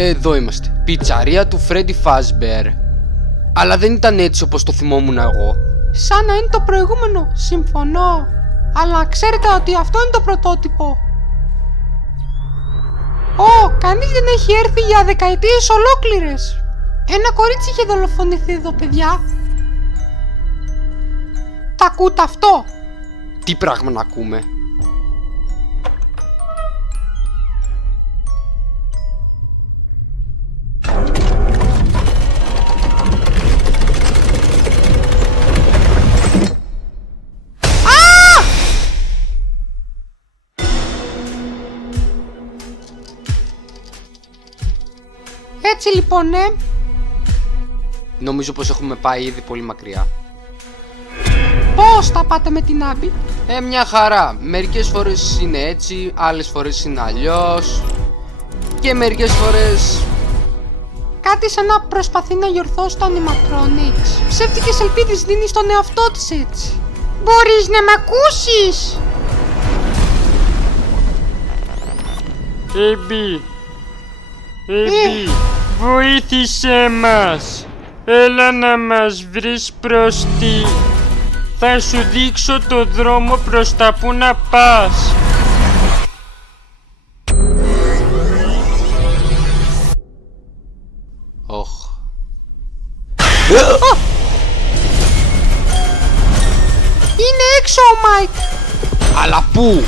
Εδώ είμαστε. Πιτσαρία του Φρέντι Φάζμπερ. Αλλά δεν ήταν έτσι όπως το θυμόμουν εγώ. Σαν να είναι το προηγούμενο. Συμφωνώ. Αλλά ξέρετε ότι αυτό είναι το πρωτότυπο. Κανείς δεν έχει έρθει για δεκαετίες ολόκληρες. Ένα κορίτσι είχε δολοφονηθεί εδώ, παιδιά. Τα ακούτε αυτό? Τι πράγμα να ακούμε? Έτσι λοιπόν, Νομίζω πως έχουμε πάει ήδη πολύ μακριά. Πώς θα πάτε με την Άμπη? Μια χαρά. Μερικές φορές είναι έτσι, άλλες φορές είναι αλλιώς. Και μερικές φορές... Κάτι σαν να προσπαθεί να διορθώσει το animatronics. Ψεύτικες ελπίδες δίνει στον εαυτό της έτσι. Μπορείς να μ' ακούσεις? Έμπι, βοήθησέ μας. Έλα να μας βρεις προς τη... Θα σου δείξω το δρόμο προς τα που να πας. Είναι έξω ο Μάικ. Αλλά πού?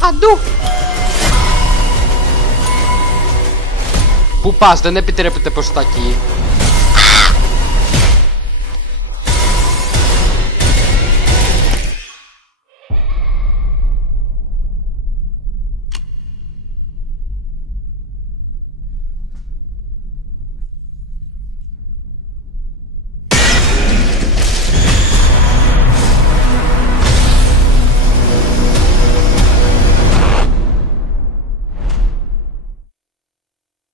Παντού. Πού πας? Δεν επιτρέπεται προς τα εκεί.